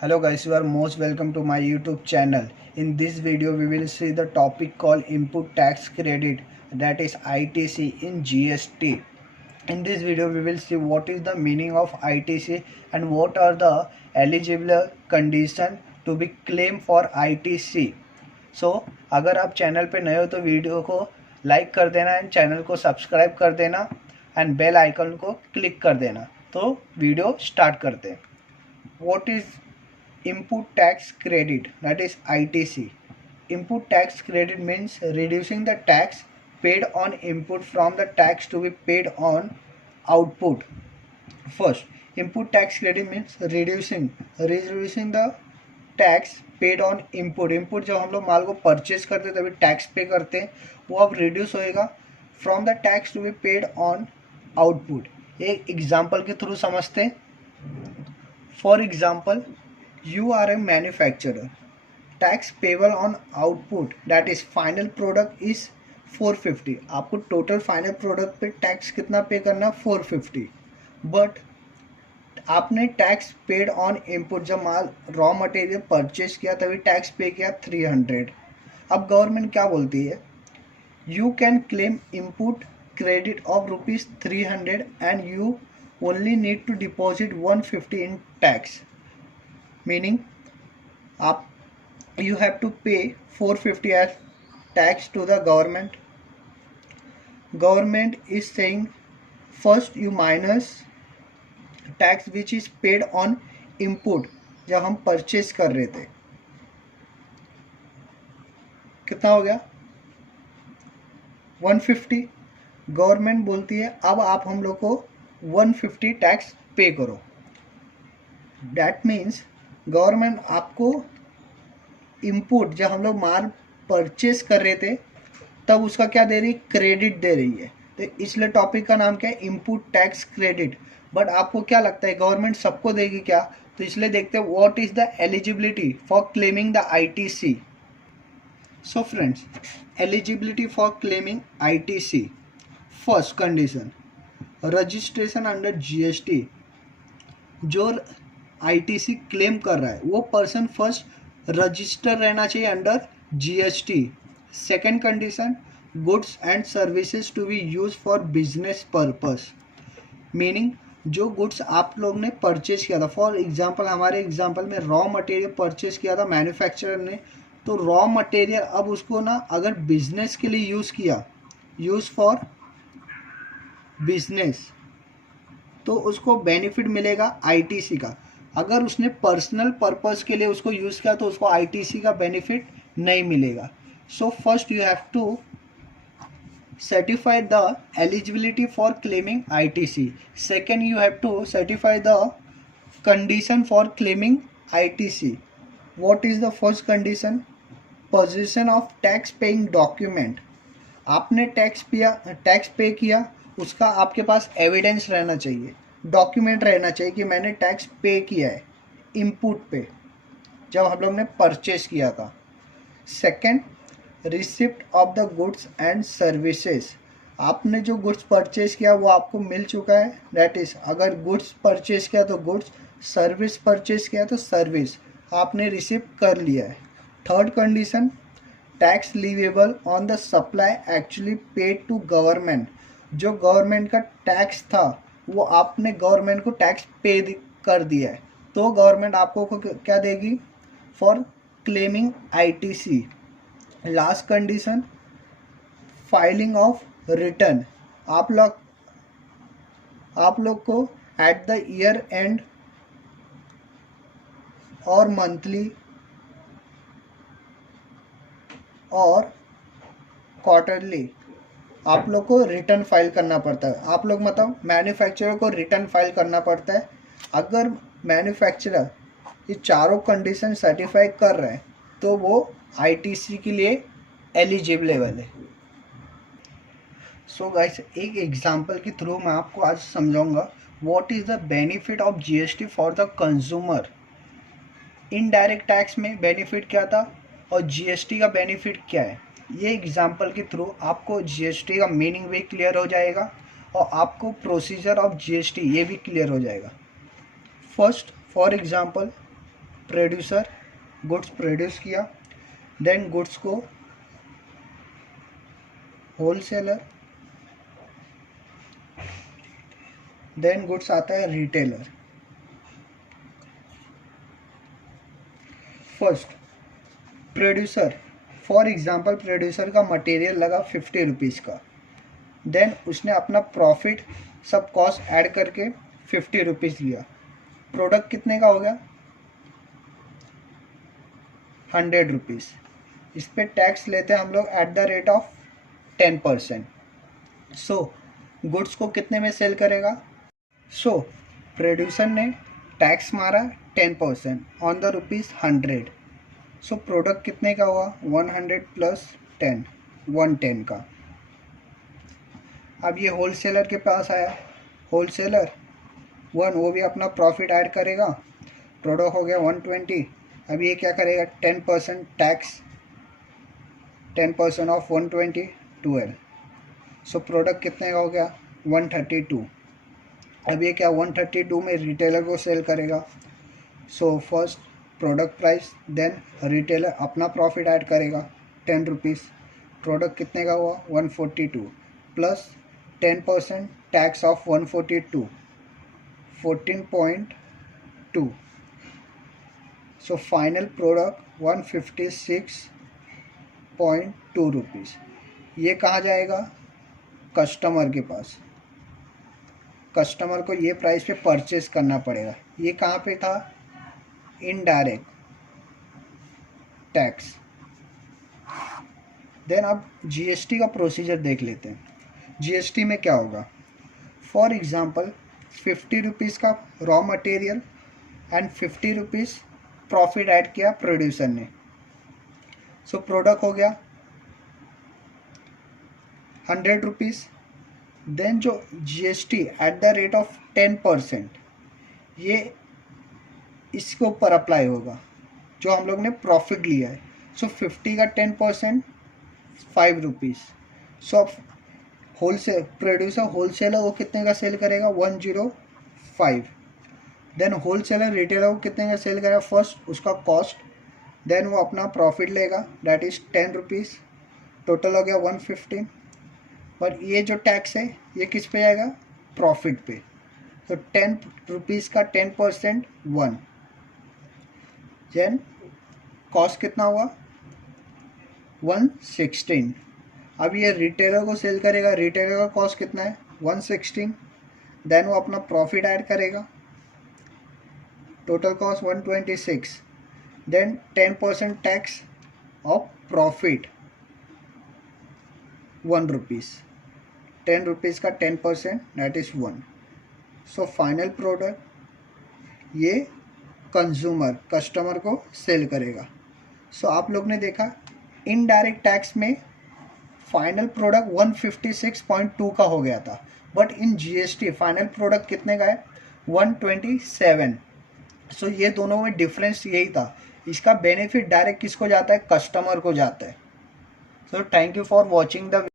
Hello guys, you are most welcome to my YouTube channel. In this video we will see the topic called input tax credit, that is ITC in GST. In this video we will see what is the meaning of ITC and what are the eligible condition to be claimed for ITC. So अगर आप channel पे नए हो तो video को like कर देना and channel को सब्सक्राइब कर देना एंड बेल आइकन को क्लिक कर देना। तो वीडियो स्टार्ट करते हैं। What is input tax credit, that is ITC? Input tax credit means reducing the tax paid on input from the tax to be paid on output. First, input tax credit means reducing the tax paid on input जब हम लोग माल को purchase करते तभी tax पे करते हैं, वो अब रिड्यूस होएगा from the tax to be paid on output. एक एग्जांपल के थ्रू समझते हैं। For example, you are a manufacturer. Tax payable on output, that is final product, is 450. आपको टोटल फाइनल प्रोडक्ट पे टैक्स कितना पे करना? 450. बट आपने टैक्स पेड ऑन इनपुट, जब माल रॉ मटेरियल परचेज किया तभी टैक्स पे किया 300. अब गवर्नमेंट क्या बोलती है? You can claim input credit of ₹300 and you only need to deposit 150 in tax, meaning you have to pay 450 as tax to the government. Government is saying first you minus tax which is paid on input जब हम purchase कर रहे थे। कितना हो गया? 150। Government बोलती है अब आप हम लोग को 150 टैक्स पे करो। डैट मीन्स गवर्नमेंट आपको इनपुट जब हम लोग माल परचेज कर रहे थे तब उसका क्या दे रही? क्रेडिट दे रही है। तो इसलिए टॉपिक का नाम क्या है? Input tax credit. बट आपको क्या लगता है गवर्नमेंट सबको देगी क्या? तो इसलिए देखते हैं what is the eligibility for claiming the ITC. So friends, eligibility for claiming ITC, first condition registration under GST। जो ITC क्लेम कर रहा है वो पर्सन फर्स्ट रजिस्टर रहना चाहिए under GST। Second condition, goods and services to be use for business purpose, meaning जो गुड्स आप लोग ने परचेज किया था, फॉर एग्जांपल हमारे एग्जांपल में रॉ मटेरियल परचेज किया था मैन्युफैक्चरर ने, तो रॉ मटेरियल अब उसको ना अगर बिजनेस के लिए यूज़ किया, यूज़ फॉर बिजनेस, तो उसको बेनिफिट मिलेगा ITC का। अगर उसने पर्सनल पर्पस के लिए उसको यूज़ किया तो उसको ITC का बेनिफिट नहीं मिलेगा। So first you have to certify the eligibility for claiming ITC। Second you have to certify the condition for claiming ITC। What is the first condition? Position of tax paying document. आपने tax pay किया, उसका आपके पास evidence रहना चाहिए, document रहना चाहिए कि मैंने टैक्स पे किया है इनपुट पे जब हम लोग ने परचेज किया था। Second, receipt of the goods and services. आपने जो गुड्स परचेज किया वो आपको मिल चुका है, दैट इज अगर गुड्स परचेज किया तो गुड्स, सर्विस परचेज किया तो सर्विस, आपने रिसिप्ट कर लिया है। Third condition, tax leviable on the supply actually paid to government. जो गवर्नमेंट का टैक्स था वो आपने गवर्नमेंट को टैक्स पे कर दिया है, तो गवर्नमेंट आपको क्या देगी? For claiming ITC। Last condition, filing of return. आप लोग को एट द ईयर एंड और मंथली और क्वार्टरली आप लोग को रिटर्न फाइल करना पड़ता है। आप लोग मतलब मैन्युफैक्चरर को रिटर्न फाइल करना पड़ता है। अगर मैन्युफैक्चरर ये चारों कंडीशन सर्टिफाई कर रहे हैं तो वो ITC के लिए एलिजिबल है। सो गाइस, एक एग्जांपल के थ्रू मैं आपको आज समझाऊंगा what is the benefit of GST for the consumer. Indirect tax में बेनिफिट क्या था और GST का बेनिफिट क्या है, ये एग्जांपल के थ्रू आपको GST का मीनिंग भी क्लियर हो जाएगा और आपको प्रोसीजर ऑफ GST ये भी क्लियर हो जाएगा। First, for example, producer goods produce किया, देन गुड्स को होलसेलर, देन गुड्स आता है retailer. First producer, for example producer का मटेरियल लगा 50 रुपीज़ का, देन उसने अपना प्रॉफिट सब कॉस्ट ऐड करके 50 रुपीज़ लिया, प्रोडक्ट कितने का हो गया 100 रुपीज़। इस पे टैक्स लेते हैं हम लोग at the rate of 10%। So goods को कितने में सेल करेगा, सो प्रोड्यूसर ने टैक्स मारा 10% on the rupees 100। So product कितने का हुआ 100 प्लस 10, 110 का। अब ये होलसेलर के पास आया, होलसेलर वो भी अपना प्रॉफिट ऐड करेगा, प्रोडक्ट हो गया 120। अब ये क्या करेगा 10% टैक्स, 10% ऑफ 120 12। सो प्रोडक्ट कितने का हो गया 132। अब ये क्या 132 में रिटेलर को सेल करेगा। So first product price, then retailer अपना प्रॉफिट ऐड करेगा 10 रुपीज़, प्रोडक्ट कितने का हुआ 142 plus 10% tax of 142 14.2। So final product 156.2 rupees. ये कहाँ जाएगा कस्टमर के पास, कस्टमर को ये प्राइस पे परचेस करना पड़ेगा। ये कहाँ पे था इनडायरेक्ट टैक्स। देन अब जीएसटी का प्रोसीजर देख लेते हैं। जीएसटी में क्या होगा, फॉर एग्जांपल 50 रुपीज़ का raw material and 50 rupees profit add किया प्रोड्यूसर ने। सो प्रोडक्ट हो गया 100 रुपीज़। देन जो GST at the rate of 10% ये इसके ऊपर अप्लाई होगा जो हम लोग ने प्रॉफिट लिया है। सो 50 का 10% 5 रुपीज़। सो अब होलसेल प्रोड्यूसर होलसेलर वो कितने का सेल करेगा 105। देन होलसेलर रिटेलर को कितने का सेल करेगा, फर्स्ट उसका कॉस्ट, देन वो अपना प्रॉफिट लेगा दैट इज़ 10 रुपीज़, टोटल हो गया 115। पर ये जो टैक्स है ये किस पे आएगा प्रॉफिट पे। तो 10 रुपीज़ का 10% 1, देन कॉस्ट कितना हुआ 116। अब ये रिटेलर को सेल करेगा, रिटेलर का कॉस्ट कितना है 116, देन वो अपना प्रॉफिट ऐड करेगा, total cost 126, then 10% tax of profit 1 rupees, 10 rupees का 10% that is 1। So final product ये कंज्यूमर कस्टमर को सेल करेगा। सो आप लोग ने देखा इनडायरेक्ट टैक्स में फाइनल प्रोडक्ट 156.2 का हो गया था, but in GST final product कितने का है 127। सो ये दोनों में डिफरेंस यही था, इसका बेनिफिट डायरेक्ट किसको जाता है कस्टमर को जाता है। So thank you for watching the